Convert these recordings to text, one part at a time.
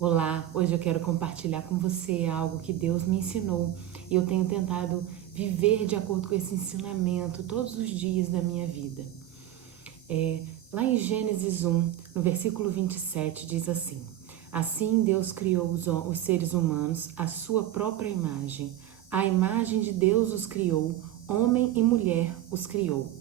Olá, hoje eu quero compartilhar com você algo que Deus me ensinou e eu tenho tentado viver de acordo com esse ensinamento todos os dias da minha vida. Lá em Gênesis 1, no versículo 27, diz assim: Assim Deus criou os seres humanos à sua própria imagem. A imagem de Deus os criou, homem e mulher os criou.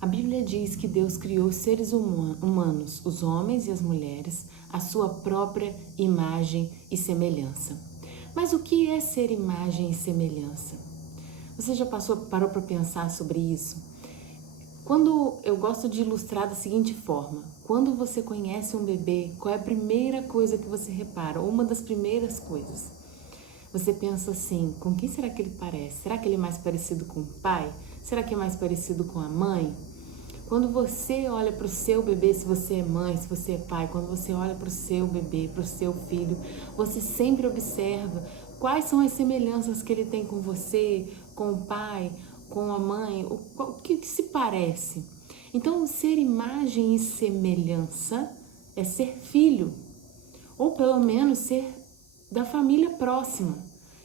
A Bíblia diz que Deus criou os seres humanos, os homens e as mulheres, à sua própria imagem e semelhança. Mas o que é ser imagem e semelhança? Você já parou para pensar sobre isso? Quando eu gosto de ilustrar da seguinte forma: quando você conhece um bebê, qual é a primeira coisa que você repara? Ou uma das primeiras coisas? Você pensa assim: com quem será que ele parece? Será que ele é mais parecido com o pai? Será que é mais parecido com a mãe? Quando você olha para o seu bebê, se você é mãe, se você é pai, quando você olha para o seu bebê, para o seu filho, você sempre observa quais são as semelhanças que ele tem com você, com o pai, com a mãe, o que se parece. Então, ser imagem e semelhança é ser filho, ou pelo menos ser da família próxima.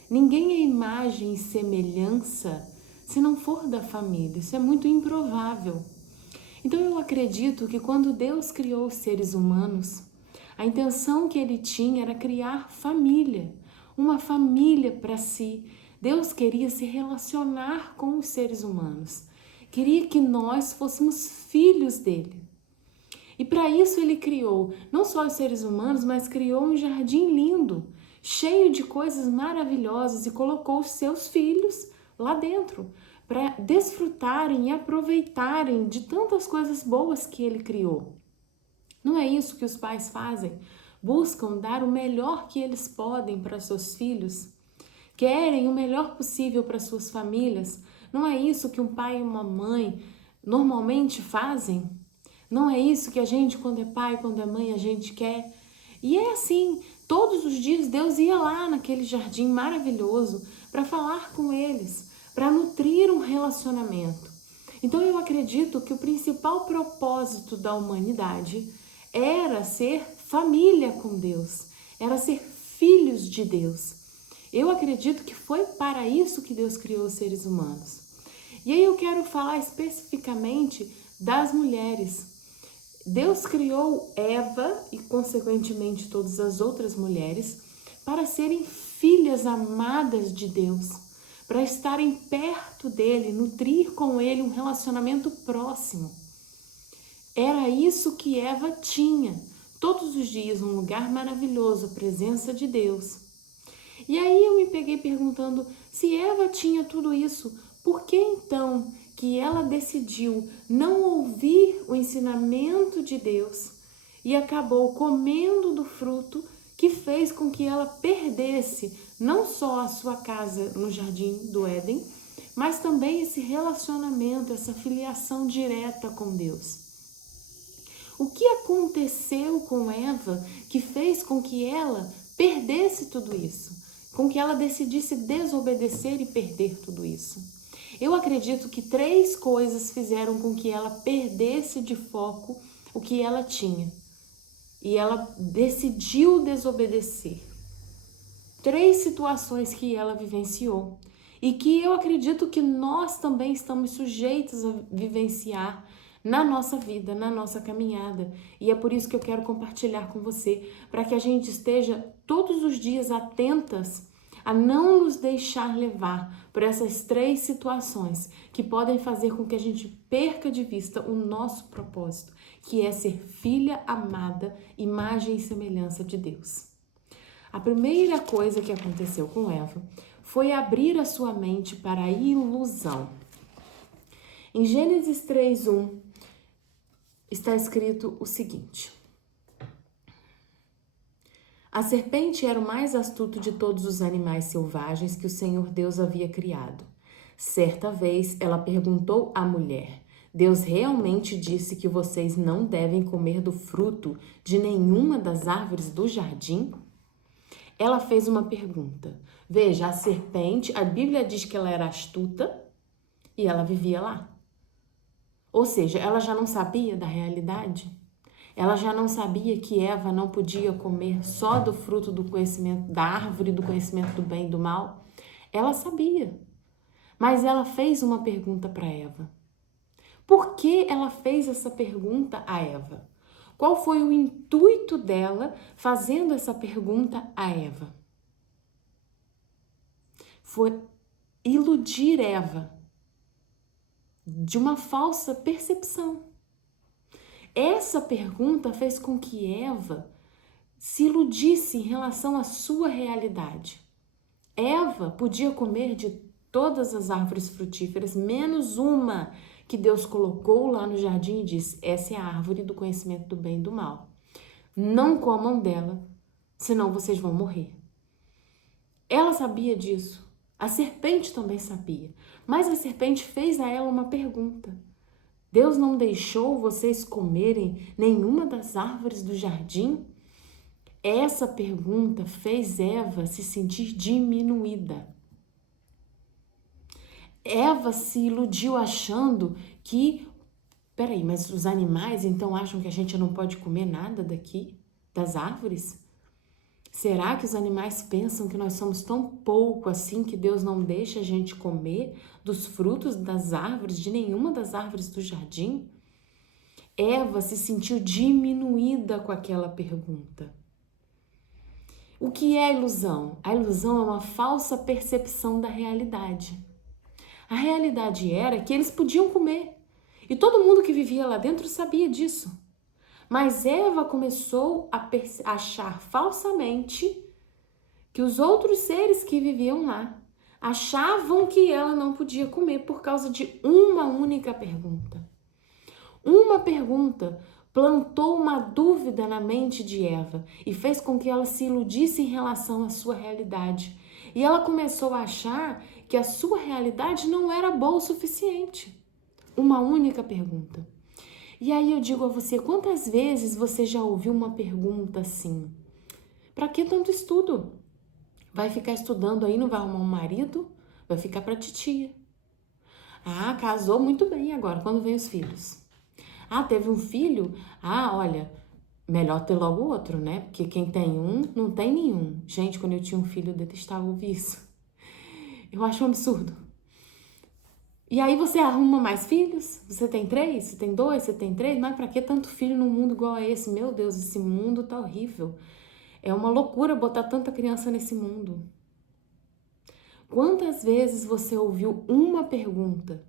Ninguém é imagem e semelhança se não for da família, isso é muito improvável. Então eu acredito que quando Deus criou os seres humanos, a intenção que ele tinha era criar família, uma família para si. Deus queria se relacionar com os seres humanos, queria que nós fôssemos filhos dele. E para isso ele criou não só os seres humanos, mas criou um jardim lindo, cheio de coisas maravilhosas e colocou os seus filhos lá dentro, para desfrutarem e aproveitarem de tantas coisas boas que ele criou. Não é isso que os pais fazem? Buscam dar o melhor que eles podem para seus filhos? Querem o melhor possível para suas famílias? Não é isso que um pai e uma mãe normalmente fazem? Não é isso que a gente, quando é pai, quando é mãe, a gente quer? E é assim, todos os dias Deus ia lá naquele jardim maravilhoso para falar com eles, para nutrir um relacionamento. Então eu acredito que o principal propósito da humanidade era ser família com Deus, era ser filhos de Deus. Eu acredito que foi para isso que Deus criou os seres humanos. E aí eu quero falar especificamente das mulheres. Deus criou Eva e, consequentemente, todas as outras mulheres para serem filhas amadas de Deus, para estarem perto dele, nutrir com ele um relacionamento próximo. Era isso que Eva tinha, todos os dias um lugar maravilhoso, a presença de Deus. E aí eu me peguei perguntando, se Eva tinha tudo isso, por que então que ela decidiu não ouvir o ensinamento de Deus e acabou comendo do fruto que fez com que ela perdesse não só a sua casa no jardim do Éden, mas também esse relacionamento, essa filiação direta com Deus? O que aconteceu com Eva que fez com que ela perdesse tudo isso? Com que ela decidisse desobedecer e perder tudo isso? Eu acredito que 3 coisas fizeram com que ela perdesse de foco o que ela tinha. E ela decidiu desobedecer. 3 situações que ela vivenciou. E que eu acredito que nós também estamos sujeitos a vivenciar na nossa vida, na nossa caminhada. E é por isso que eu quero compartilhar com você, para que a gente esteja todos os dias atentas a não nos deixar levar por essas 3 situações que podem fazer com que a gente perca de vista o nosso propósito, que é ser filha amada, imagem e semelhança de Deus. A primeira coisa que aconteceu com Eva foi abrir a sua mente para a ilusão. Em Gênesis 3:1 está escrito o seguinte: A serpente era o mais astuto de todos os animais selvagens que o Senhor Deus havia criado. Certa vez, ela perguntou à mulher: Deus realmente disse que vocês não devem comer do fruto de nenhuma das árvores do jardim? Ela fez uma pergunta. Veja, a serpente, a Bíblia diz que ela era astuta e ela vivia lá. Ou seja, ela já não sabia da realidade? Ela já não sabia que Eva não podia comer só do fruto do conhecimento, da árvore do conhecimento do bem e do mal? Ela sabia. Mas ela fez uma pergunta para Eva. Por que ela fez essa pergunta a Eva? Qual foi o intuito dela fazendo essa pergunta a Eva? Foi iludir Eva de uma falsa percepção. Essa pergunta fez com que Eva se iludisse em relação à sua realidade. Eva podia comer de todas as árvores frutíferas, menos uma que Deus colocou lá no jardim e disse: essa é a árvore do conhecimento do bem e do mal. Não comam dela, senão vocês vão morrer. Ela sabia disso. A serpente também sabia. Mas a serpente fez a ela uma pergunta. Deus não deixou vocês comerem nenhuma das árvores do jardim? Essa pergunta fez Eva se sentir diminuída. Eva se iludiu achando que, peraí, mas os animais então acham que a gente não pode comer nada daqui, das árvores? Será que os animais pensam que nós somos tão pouco assim que Deus não deixa a gente comer dos frutos das árvores, de nenhuma das árvores do jardim? Eva se sentiu diminuída com aquela pergunta. O que é a ilusão? A ilusão é uma falsa percepção da realidade. A realidade era que eles podiam comer e todo mundo que vivia lá dentro sabia disso. Mas Eva começou a achar falsamente que os outros seres que viviam lá achavam que ela não podia comer por causa de uma única pergunta. Uma pergunta plantou uma dúvida na mente de Eva e fez com que ela se iludisse em relação à sua realidade. E ela começou a achar que a sua realidade não era boa o suficiente. Uma única pergunta. E aí eu digo a você, quantas vezes você já ouviu uma pergunta assim? Para que tanto estudo? Vai ficar estudando aí, não vai arrumar um marido? Vai ficar para titia. Ah, casou muito bem agora, quando vem os filhos? Ah, teve um filho? Ah, olha, melhor ter logo outro, né? Porque quem tem um, não tem nenhum. Gente, quando eu tinha um filho, eu detestava ouvir isso. Eu acho um absurdo. E aí você arruma mais filhos? Você tem 3? Você tem 2? Você tem 3? Mas pra que tanto filho num mundo igual a esse? Meu Deus, esse mundo tá horrível. É uma loucura botar tanta criança nesse mundo. Quantas vezes você ouviu uma pergunta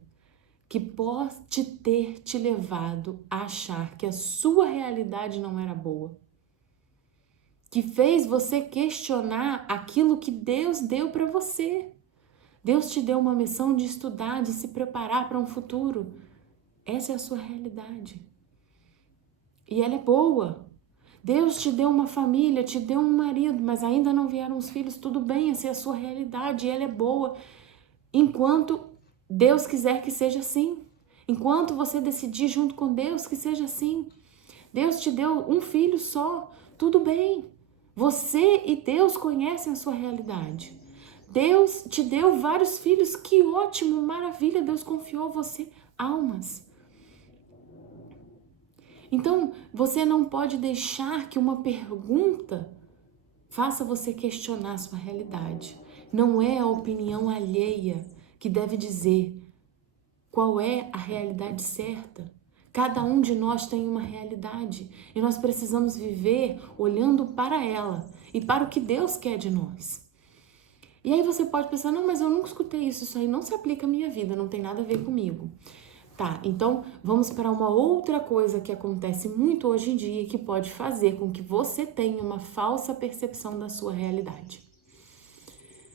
que pode ter te levado a achar que a sua realidade não era boa? Que fez você questionar aquilo que Deus deu para você? Deus te deu uma missão de estudar, de se preparar para um futuro. Essa é a sua realidade. E ela é boa. Deus te deu uma família, te deu um marido, mas ainda não vieram os filhos. Tudo bem, essa é a sua realidade e ela é boa. Enquanto Deus quiser que seja assim. Enquanto você decidir junto com Deus que seja assim. Deus te deu um filho só. Tudo bem. Você e Deus conhecem a sua realidade. Deus te deu vários filhos, que ótimo, maravilha, Deus confiou a você almas. Então, você não pode deixar que uma pergunta faça você questionar a sua realidade. Não é a opinião alheia que deve dizer qual é a realidade certa. Cada um de nós tem uma realidade e nós precisamos viver olhando para ela e para o que Deus quer de nós. E aí você pode pensar, não, mas eu nunca escutei isso aí não se aplica à minha vida, não tem nada a ver comigo. Tá, então vamos para uma outra coisa que acontece muito hoje em dia e que pode fazer com que você tenha uma falsa percepção da sua realidade.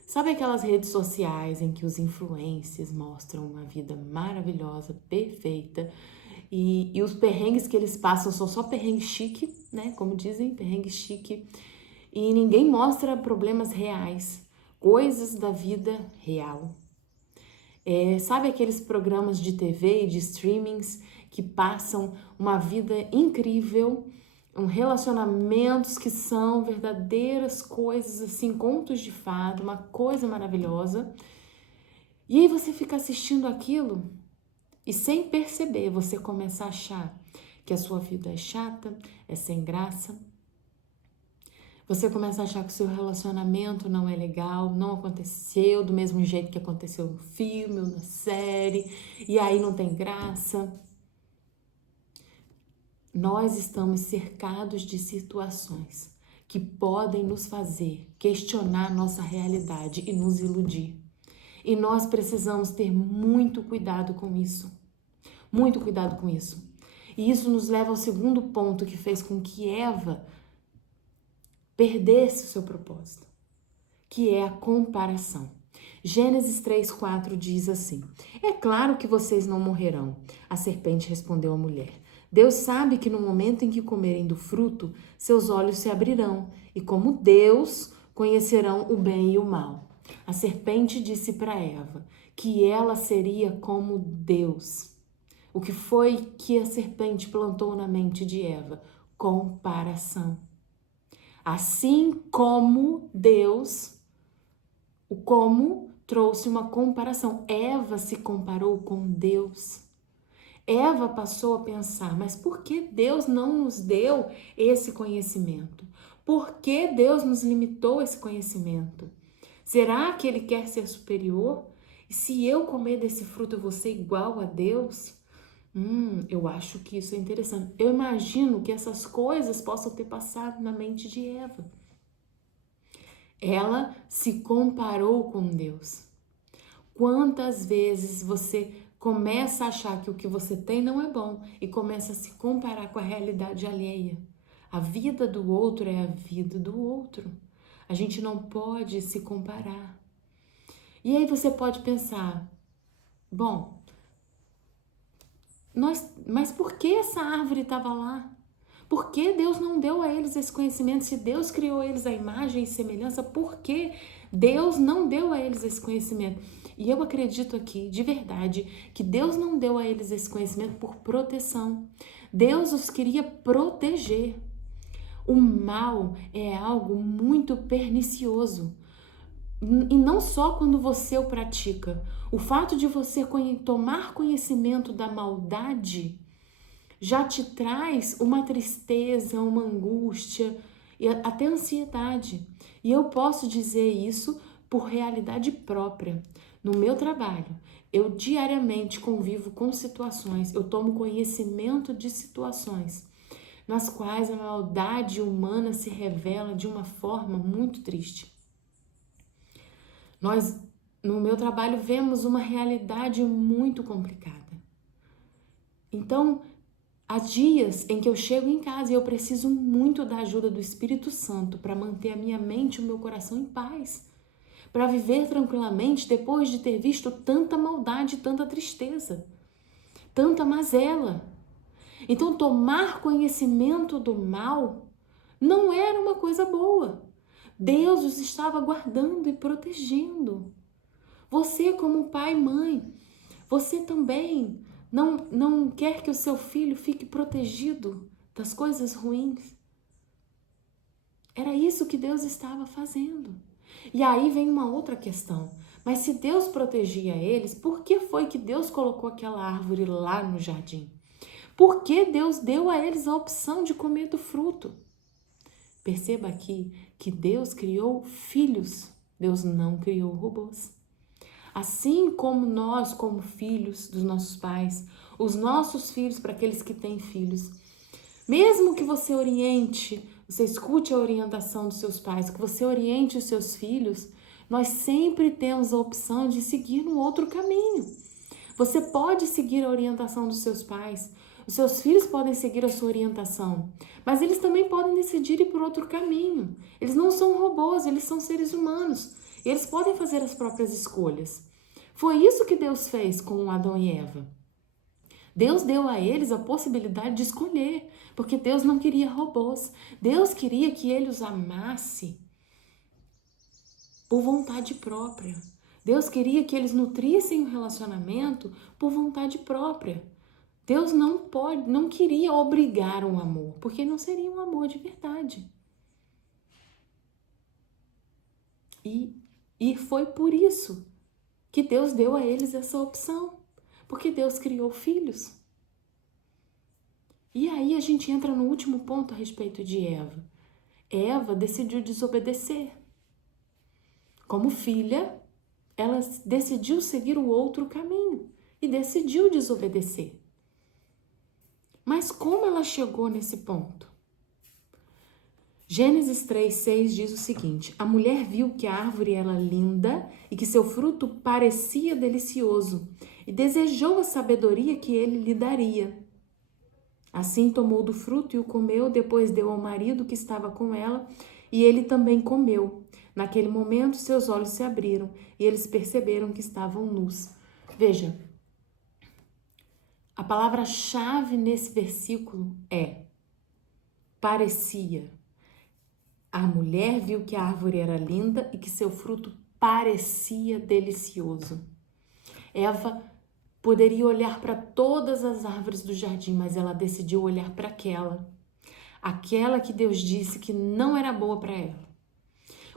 Sabe aquelas redes sociais em que os influencers mostram uma vida maravilhosa, perfeita, e os perrengues que eles passam são só perrengue chique, né? Como dizem, perrengue chique, e ninguém mostra problemas reais. Coisas da vida real. Sabe aqueles programas de TV e de streamings que passam uma vida incrível, relacionamentos que são verdadeiras coisas assim, contos de fada, uma coisa maravilhosa. E aí você fica assistindo aquilo e sem perceber você começa a achar que a sua vida é chata, é sem graça. Você começa a achar que o seu relacionamento não é legal, não aconteceu do mesmo jeito que aconteceu no filme ou na série, e aí não tem graça. Nós estamos cercados de situações que podem nos fazer questionar nossa realidade e nos iludir. E nós precisamos ter muito cuidado com isso. Muito cuidado com isso. E isso nos leva ao segundo ponto que fez com que Eva perdesse o seu propósito, que é a comparação. Gênesis 3:4 diz assim: é claro que vocês não morrerão. A serpente respondeu à mulher: Deus sabe que no momento em que comerem do fruto, seus olhos se abrirão, e como Deus, conhecerão o bem e o mal. A serpente disse para Eva que ela seria como Deus. O que foi que a serpente plantou na mente de Eva? Comparação. Assim como Deus, o como trouxe uma comparação. Eva se comparou com Deus. Eva passou a pensar, mas por que Deus não nos deu esse conhecimento? Por que Deus nos limitou esse conhecimento? Será que Ele quer ser superior? E se eu comer desse fruto, eu vou ser igual a Deus? Eu acho que isso é interessante. Eu imagino que essas coisas possam ter passado na mente de Eva. Ela se comparou com Deus. Quantas vezes você começa a achar que o que você tem não é bom e começa a se comparar com a realidade alheia? A vida do outro é a vida do outro. A gente não pode se comparar. E aí você pode pensar, bom, mas por que essa árvore estava lá? Por que Deus não deu a eles esse conhecimento? Se Deus criou eles à imagem e semelhança, por que Deus não deu a eles esse conhecimento? E eu acredito aqui, de verdade, que Deus não deu a eles esse conhecimento por proteção. Deus os queria proteger. O mal é algo muito pernicioso. E não só quando você o pratica. O fato de você tomar conhecimento da maldade já te traz uma tristeza, uma angústia e até ansiedade. E eu posso dizer isso por realidade própria. No meu trabalho, eu diariamente convivo com situações, eu tomo conhecimento de situações nas quais a maldade humana se revela de uma forma muito triste. Nós, no meu trabalho, vemos uma realidade muito complicada. Então, há dias em que eu chego em casa e eu preciso muito da ajuda do Espírito Santo para manter a minha mente e o meu coração em paz, para viver tranquilamente depois de ter visto tanta maldade, tanta tristeza, tanta mazela. Então, tomar conhecimento do mal não era uma coisa boa. Deus os estava guardando e protegendo. Você, como pai e mãe, você também não quer que o seu filho fique protegido das coisas ruins? Era isso que Deus estava fazendo. E aí vem uma outra questão. Mas se Deus protegia eles, por que foi que Deus colocou aquela árvore lá no jardim? Por que Deus deu a eles a opção de comer do fruto? Perceba aqui que Deus criou filhos. Deus não criou robôs. Assim como nós, como filhos dos nossos pais, os nossos filhos para aqueles que têm filhos, mesmo que você oriente, você escute a orientação dos seus pais, que você oriente os seus filhos, nós sempre temos a opção de seguir um outro caminho. Você pode seguir a orientação dos seus pais, os seus filhos podem seguir a sua orientação, mas eles também podem decidir ir por outro caminho. Eles não são robôs, eles são seres humanos. E eles podem fazer as próprias escolhas. Foi isso que Deus fez com Adão e Eva. Deus deu a eles a possibilidade de escolher, porque Deus não queria robôs. Deus queria que ele os amasse por vontade própria. Deus queria que eles nutrissem o relacionamento por vontade própria. Deus não queria obrigar um amor, porque não seria um amor de verdade. E foi por isso que Deus deu a eles essa opção, porque Deus criou filhos. E aí a gente entra no último ponto a respeito de Eva. Eva decidiu desobedecer. Como filha, ela decidiu seguir o outro caminho e decidiu desobedecer. Mas como ela chegou nesse ponto? Gênesis 3:6 diz o seguinte: a mulher viu que a árvore era linda e que seu fruto parecia delicioso e desejou a sabedoria que ele lhe daria. Assim tomou do fruto e o comeu, depois deu ao marido que estava com ela e ele também comeu. Naquele momento seus olhos se abriram e eles perceberam que estavam nus. Veja, a palavra-chave nesse versículo é parecia. A mulher viu que a árvore era linda e que seu fruto parecia delicioso. Eva poderia olhar para todas as árvores do jardim, mas ela decidiu olhar para aquela que Deus disse que não era boa para ela.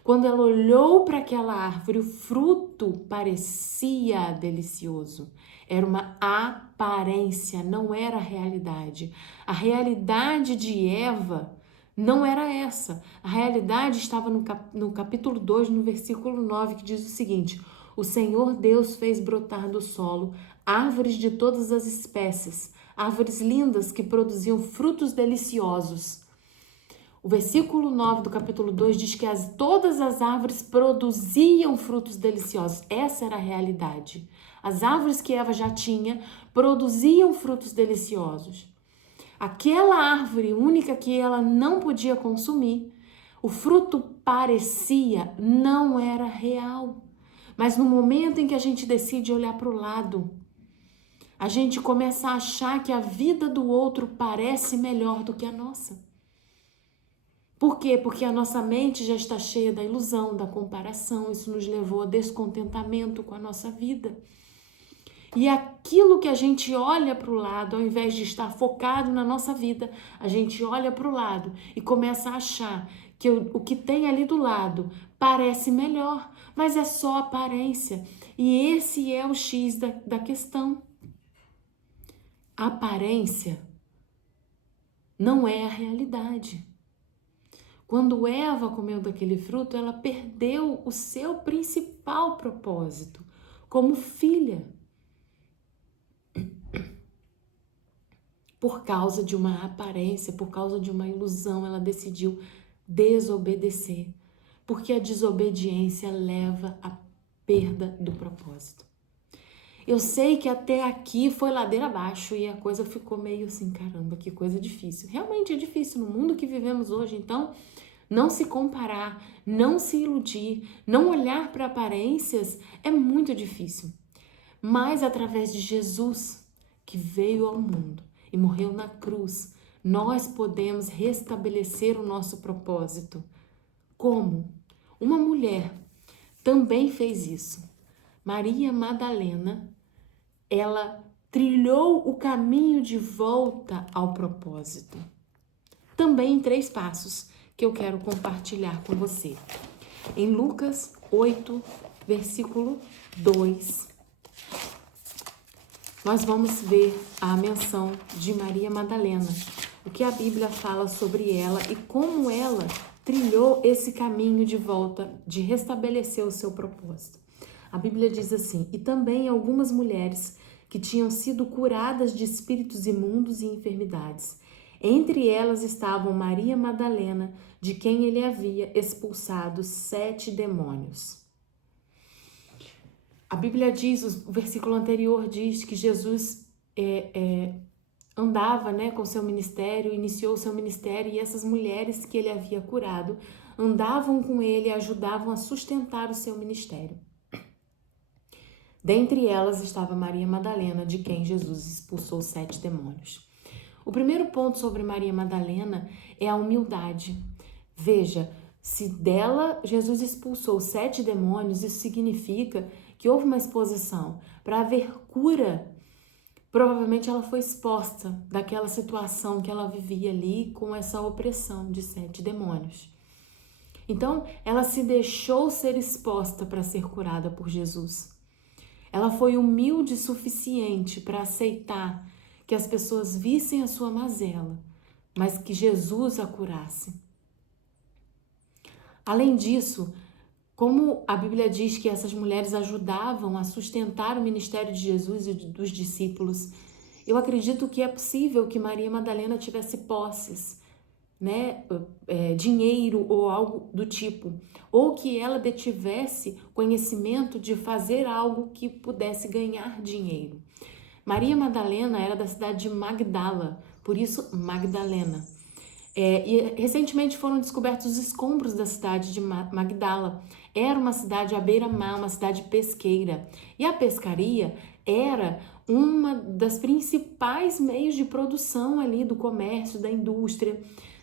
Quando ela olhou para aquela árvore, o fruto parecia delicioso. Era uma aparência, não era a realidade. A realidade de Eva não era essa. A realidade estava no capítulo 2, no versículo 9, que diz o seguinte: o Senhor Deus fez brotar do solo árvores de todas as espécies, árvores lindas que produziam frutos deliciosos. O versículo 9 do capítulo 2 diz que todas as árvores produziam frutos deliciosos. Essa era a realidade. As árvores que Eva já tinha produziam frutos deliciosos. Aquela árvore única que ela não podia consumir, o fruto parecia, não era real. Mas no momento em que a gente decide olhar para o lado, a gente começa a achar que a vida do outro parece melhor do que a nossa. Por quê? Porque a nossa mente já está cheia da ilusão, da comparação. Isso nos levou a descontentamento com a nossa vida. E aquilo que a gente olha para o lado, ao invés de estar focado na nossa vida, a gente olha para o lado e começa a achar que o que tem ali do lado parece melhor, mas é só aparência. E esse é o X da questão. A aparência não é a realidade. Quando Eva comeu daquele fruto, ela perdeu o seu principal propósito como filha. Por causa de uma aparência, por causa de uma ilusão, ela decidiu desobedecer. Porque a desobediência leva à perda do propósito. Eu sei que até aqui foi ladeira abaixo e a coisa ficou meio assim, caramba, que coisa difícil. Realmente é difícil no mundo que vivemos hoje, então não se comparar, não se iludir, não olhar para aparências é muito difícil. Mas através de Jesus, que veio ao mundo e morreu na cruz, nós podemos restabelecer o nosso propósito. Como? Uma mulher também fez isso. Maria Madalena, ela trilhou o caminho de volta ao propósito. Também em 3 passos que eu quero compartilhar com você. Em Lucas 8, versículo 2, nós vamos ver a menção de Maria Madalena, o que a Bíblia fala sobre ela e como ela trilhou esse caminho de volta, de restabelecer o seu propósito. A Bíblia diz assim: e também algumas mulheres que tinham sido curadas de espíritos imundos e enfermidades. Entre elas estavam Maria Madalena, de quem ele havia expulsado 7 demônios. A Bíblia diz, o versículo anterior diz que Jesus andava, com seu ministério, iniciou seu ministério, e essas mulheres que ele havia curado andavam com ele e ajudavam a sustentar o seu ministério. Dentre elas estava Maria Madalena, de quem Jesus expulsou 7 demônios. O primeiro ponto sobre Maria Madalena é a humildade. Veja, se dela Jesus expulsou 7 demônios, isso significa que houve uma exposição. Para haver cura, provavelmente ela foi exposta daquela situação que ela vivia ali com essa opressão de 7 demônios. Então, ela se deixou ser exposta para ser curada por Jesus. Ela foi humilde o suficiente para aceitar que as pessoas vissem a sua mazela, mas que Jesus a curasse. Além disso, como a Bíblia diz que essas mulheres ajudavam a sustentar o ministério de Jesus e dos discípulos, eu acredito que é possível que Maria Madalena tivesse posses, né, dinheiro ou algo do tipo, ou que ela detivesse conhecimento de fazer algo que pudesse ganhar dinheiro. Maria Madalena era da cidade de Magdala, por isso Magdalena. E recentemente foram descobertos os escombros da cidade de Magdala. Era uma cidade à beira-mar, uma cidade pesqueira. E a pescaria era uma das principais meios de produção ali do comércio, da indústria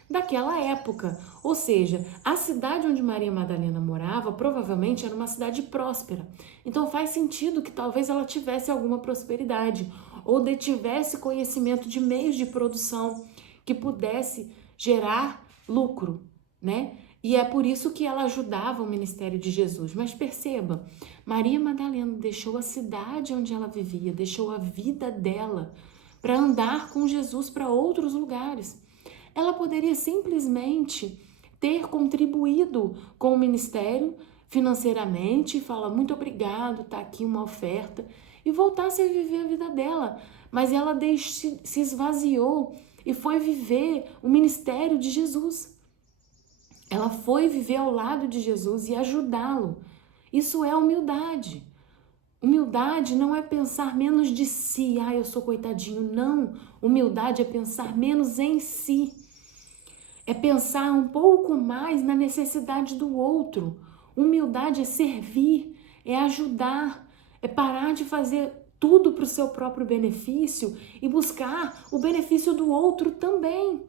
daquela época. Ou seja, a cidade onde Maria Madalena morava provavelmente era uma cidade próspera. Então faz sentido que talvez ela tivesse alguma prosperidade ou detivesse conhecimento de meios de produção que pudesse gerar lucro, né? E é por isso que ela ajudava o ministério de Jesus. Mas perceba, Maria Madalena deixou a cidade onde ela vivia, deixou a vida dela para andar com Jesus para outros lugares. Ela poderia simplesmente ter contribuído com o ministério financeiramente, falar muito obrigado, tá aqui uma oferta, e voltasse a viver a vida dela. Mas ela se esvaziou e foi viver o ministério de Jesus. Ela foi viver ao lado de Jesus e ajudá-lo. Isso é humildade. Humildade não é pensar menos de si. Eu sou coitadinho. Não. Humildade é pensar menos em si. É pensar um pouco mais na necessidade do outro. Humildade é servir, é ajudar, é parar de fazer tudo para o seu próprio benefício e buscar o benefício do outro também.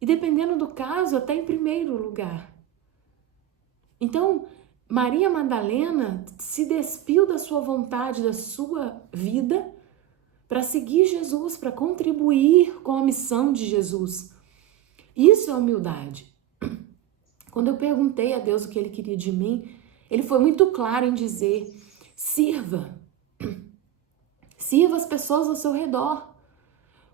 E dependendo do caso, até em primeiro lugar. Então, Maria Madalena se despiu da sua vontade, da sua vida, para seguir Jesus, para contribuir com a missão de Jesus. Isso é humildade. Quando eu perguntei a Deus o que Ele queria de mim, Ele foi muito claro em dizer: sirva. Sirva as pessoas ao seu redor.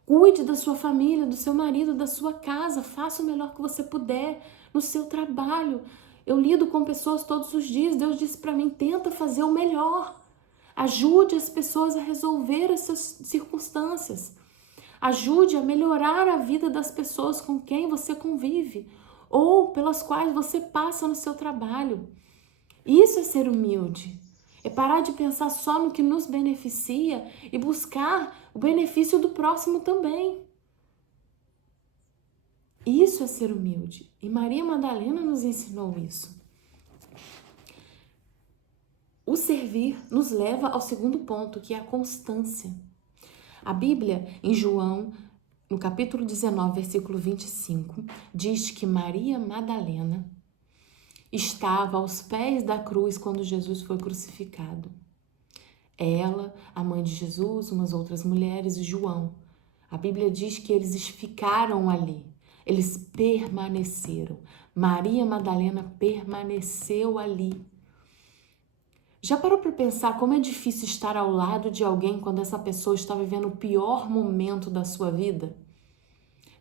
Cuide da sua família, do seu marido, da sua casa. Faça o melhor que você puder no seu trabalho. Eu lido com pessoas todos os dias. Deus disse para mim: tenta fazer o melhor. Ajude as pessoas a resolver essas circunstâncias. Ajude a melhorar a vida das pessoas com quem você convive ou pelas quais você passa no seu trabalho. Isso é ser humilde. É parar de pensar só no que nos beneficia e buscar o benefício do próximo também. Isso é ser humilde. E Maria Madalena nos ensinou isso. O servir nos leva ao segundo ponto, que é a constância. A Bíblia, em João, no capítulo 19, versículo 25, diz que Maria Madalena estava aos pés da cruz quando Jesus foi crucificado. Ela, a mãe de Jesus, umas outras mulheres e João. A Bíblia diz que eles ficaram ali, eles permaneceram. Maria Madalena permaneceu ali. Já parou para pensar como é difícil estar ao lado de alguém quando essa pessoa está vivendo o pior momento da sua vida?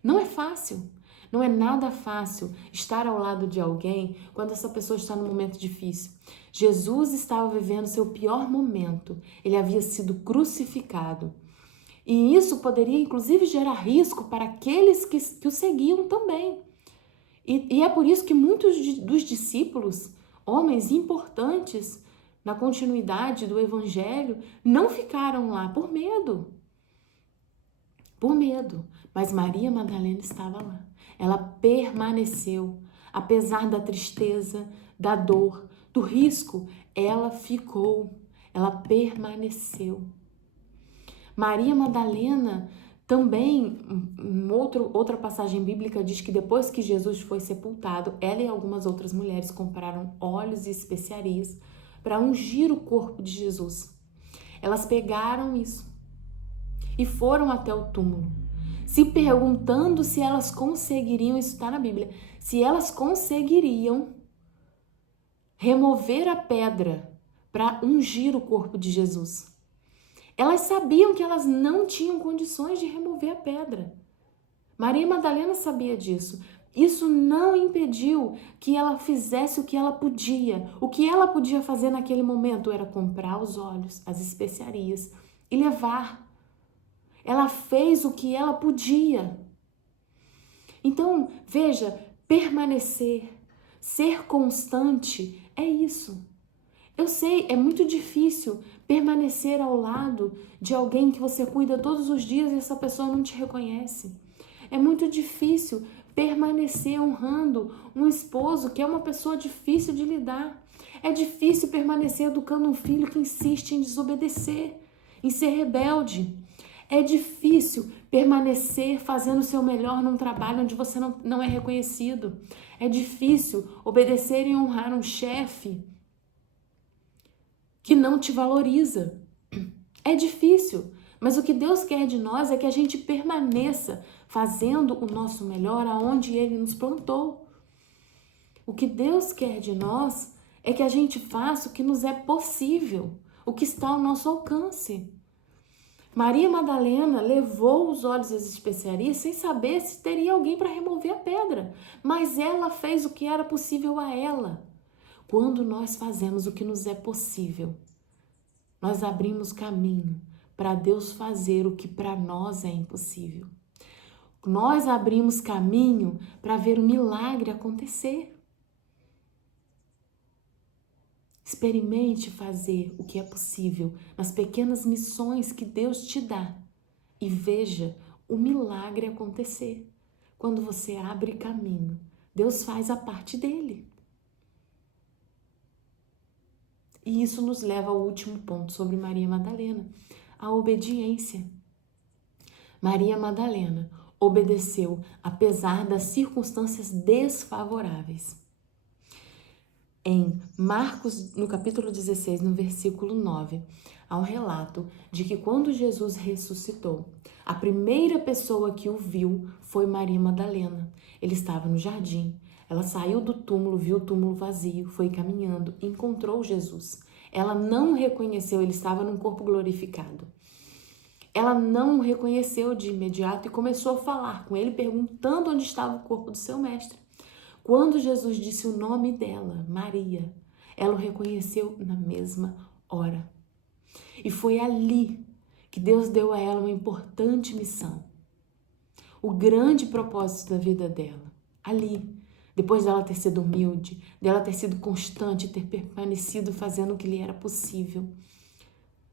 Não é fácil. Não é nada fácil estar ao lado de alguém quando essa pessoa está num momento difícil. Jesus estava vivendo seu pior momento. Ele havia sido crucificado. E isso poderia, inclusive, gerar risco para aqueles que o seguiam também. E é por isso que muitos dos discípulos, homens importantes na continuidade do evangelho, não ficaram lá por medo. Por medo. Mas Maria Madalena estava lá. Ela permaneceu, apesar da tristeza, da dor, do risco, ela ficou, ela permaneceu. Maria Madalena também, outra passagem bíblica diz que depois que Jesus foi sepultado, ela e algumas outras mulheres compraram óleos e especiarias para ungir o corpo de Jesus. Elas pegaram isso e foram até o túmulo, se perguntando se elas conseguiriam, isso está na Bíblia, se elas conseguiriam remover a pedra para ungir o corpo de Jesus. Elas sabiam que elas não tinham condições de remover a pedra. Maria Madalena sabia disso. Isso não impediu que ela fizesse o que ela podia. O que ela podia fazer naquele momento era comprar os óleos, as especiarias e levar. Ela fez o que ela podia. Então, veja, permanecer, ser constante é isso. Eu sei, é muito difícil permanecer ao lado de alguém que você cuida todos os dias e essa pessoa não te reconhece. É muito difícil permanecer honrando um esposo que é uma pessoa difícil de lidar. É difícil permanecer educando um filho que insiste em desobedecer, em ser rebelde. É difícil permanecer fazendo o seu melhor num trabalho onde você não é reconhecido. É difícil obedecer e honrar um chefe que não te valoriza. É difícil, mas o que Deus quer de nós é que a gente permaneça fazendo o nosso melhor aonde Ele nos plantou. O que Deus quer de nós é que a gente faça o que nos é possível, o que está ao nosso alcance. Maria Madalena levou os óleos às especiarias sem saber se teria alguém para remover a pedra, mas ela fez o que era possível a ela. Quando nós fazemos o que nos é possível, nós abrimos caminho para Deus fazer o que para nós é impossível. Nós abrimos caminho para ver o milagre acontecer. Experimente fazer o que é possível nas pequenas missões que Deus te dá e veja o milagre acontecer. Quando você abre caminho, Deus faz a parte dele. E isso nos leva ao último ponto sobre Maria Madalena, a obediência. Maria Madalena obedeceu apesar das circunstâncias desfavoráveis. Em Marcos, no capítulo 16, no versículo 9, há um relato de que quando Jesus ressuscitou, a primeira pessoa que o viu foi Maria Madalena. Ele estava no jardim. Ela saiu do túmulo, viu o túmulo vazio, foi caminhando, encontrou Jesus. Ela não o reconheceu, ele estava num corpo glorificado. Ela não o reconheceu de imediato e começou a falar com ele, perguntando onde estava o corpo do seu mestre. Quando Jesus disse o nome dela, Maria, ela o reconheceu na mesma hora. E foi ali que Deus deu a ela uma importante missão. O grande propósito da vida dela. Ali, depois dela ter sido humilde, dela ter sido constante, ter permanecido fazendo o que lhe era possível.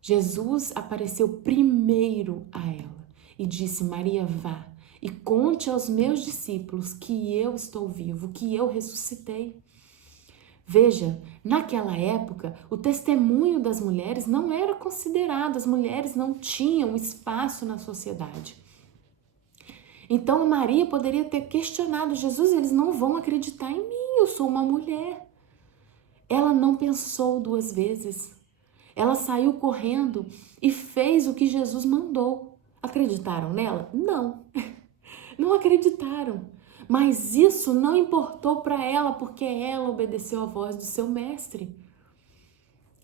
Jesus apareceu primeiro a ela e disse, Maria, vá. E conte aos meus discípulos que eu estou vivo, que eu ressuscitei. Veja, naquela época, o testemunho das mulheres não era considerado, as mulheres não tinham espaço na sociedade. Então Maria poderia ter questionado, Jesus, eles não vão acreditar em mim, eu sou uma mulher. Ela não pensou duas vezes. Ela saiu correndo e fez o que Jesus mandou. Acreditaram nela? Não. Não acreditaram, mas isso não importou para ela porque ela obedeceu à voz do seu mestre.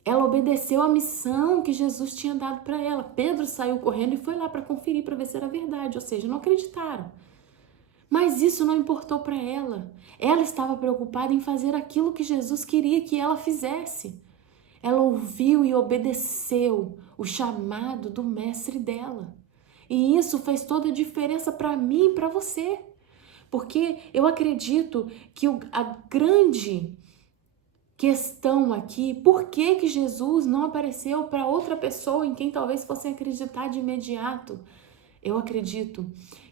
Ela obedeceu à missão que Jesus tinha dado para ela. Pedro saiu correndo e foi lá para conferir, para ver se era verdade, ou seja, não acreditaram. Mas isso não importou para ela. Ela estava preocupada em fazer aquilo que Jesus queria que ela fizesse. Ela ouviu e obedeceu o chamado do mestre dela. E isso faz toda a diferença para mim e para você. Porque eu acredito que a grande questão aqui, por que Jesus não apareceu para outra pessoa em quem talvez fossem acreditar de imediato? Eu acredito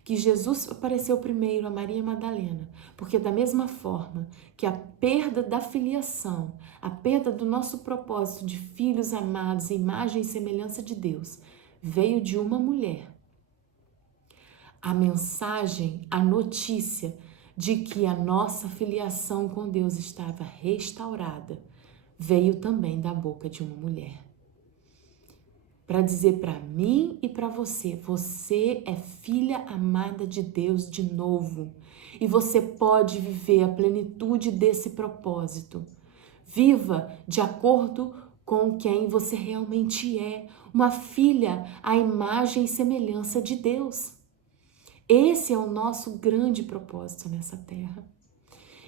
que Jesus apareceu primeiro a Maria Madalena, porque da mesma forma que a perda da filiação, a perda do nosso propósito de filhos amados, imagem e semelhança de Deus, veio de uma mulher. A mensagem, a notícia de que a nossa filiação com Deus estava restaurada, veio também da boca de uma mulher. Para dizer para mim e para você, você é filha amada de Deus de novo. E você pode viver a plenitude desse propósito. Viva de acordo com quem você realmente é, uma filha à imagem e semelhança de Deus. Esse é o nosso grande propósito nessa terra.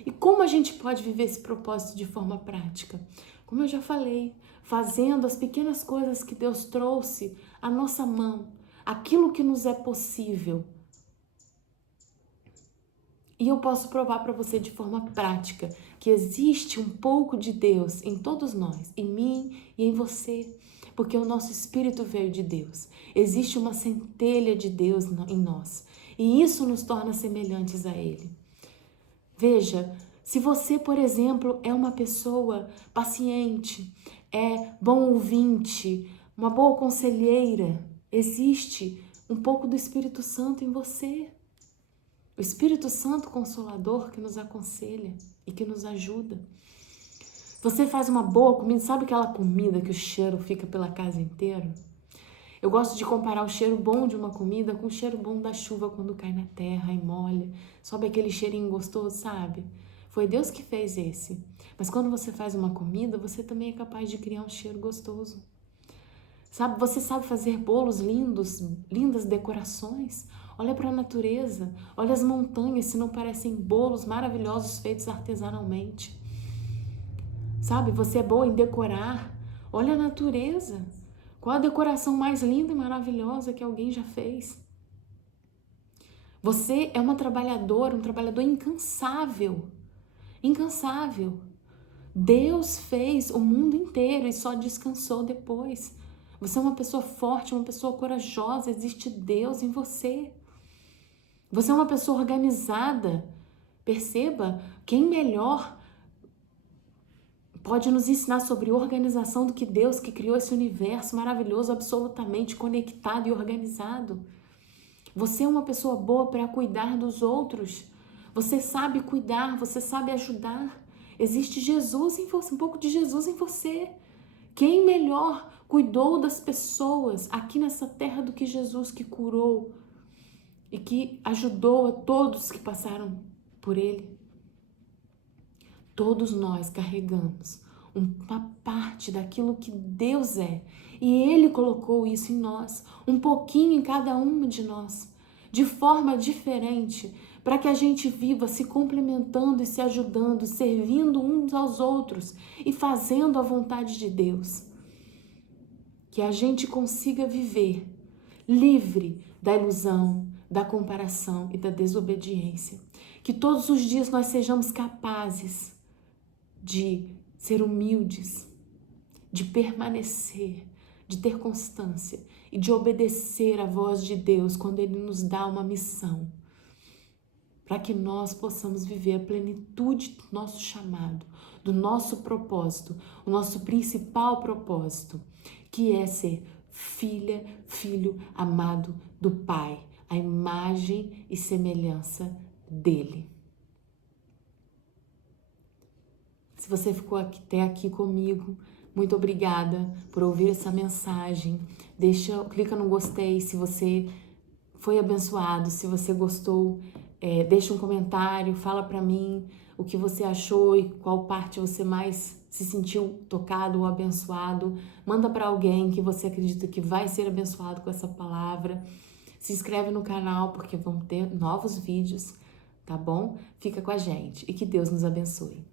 E como a gente pode viver esse propósito de forma prática? Como eu já falei, fazendo as pequenas coisas que Deus trouxe à nossa mão, aquilo que nos é possível. E eu posso provar para você de forma prática que existe um pouco de Deus em todos nós, em mim e em você, porque o nosso espírito veio de Deus. Existe uma centelha de Deus em nós e isso nos torna semelhantes a Ele. Veja, se você, por exemplo, é uma pessoa paciente, é bom ouvinte, uma boa conselheira, existe um pouco do Espírito Santo em você. O Espírito Santo Consolador que nos aconselha e que nos ajuda. Você faz uma boa comida, sabe aquela comida que o cheiro fica pela casa inteira? Eu gosto de comparar o cheiro bom de uma comida com o cheiro bom da chuva quando cai na terra e molha. Sobe aquele cheirinho gostoso, sabe? Foi Deus que fez esse. Mas quando você faz uma comida, você também é capaz de criar um cheiro gostoso. Sabe, você sabe fazer bolos lindos, lindas decorações. Olha para a natureza, olha as montanhas, se não parecem bolos maravilhosos feitos artesanalmente. Sabe, você é boa em decorar. Olha a natureza. Qual a decoração mais linda e maravilhosa que alguém já fez? Você é uma trabalhadora, um trabalhador incansável. Incansável. Deus fez o mundo inteiro e só descansou depois. Você é uma pessoa forte, uma pessoa corajosa, existe Deus em você. Você é uma pessoa organizada. Perceba, quem melhor pode nos ensinar sobre organização do que Deus, que criou esse universo maravilhoso, absolutamente conectado e organizado. Você é uma pessoa boa para cuidar dos outros. Você sabe cuidar, você sabe ajudar. Existe Jesus em você, um pouco de Jesus em você. Quem melhor cuidou das pessoas aqui nessa terra do que Jesus, que curou e que ajudou a todos que passaram por ele? Todos nós carregamos uma parte daquilo que Deus é. E Ele colocou isso em nós, um pouquinho em cada uma de nós, de forma diferente, para que a gente viva se complementando e se ajudando, servindo uns aos outros e fazendo a vontade de Deus. Que a gente consiga viver livre da ilusão, da comparação e da desobediência. Que todos os dias nós sejamos capazes de ser humildes, de permanecer, de ter constância e de obedecer à voz de Deus quando Ele nos dá uma missão, para que nós possamos viver a plenitude do nosso chamado, do nosso propósito, o nosso principal propósito, que é ser filha, filho amado do Pai, a imagem e semelhança dEle. Se você ficou até aqui comigo, muito obrigada por ouvir essa mensagem. Clica no gostei se você foi abençoado, se você gostou, deixa um comentário, fala para mim o que você achou e qual parte você mais se sentiu tocado ou abençoado. Manda para alguém que você acredita que vai ser abençoado com essa palavra. Se inscreve no canal porque vão ter novos vídeos, tá bom? Fica com a gente e que Deus nos abençoe.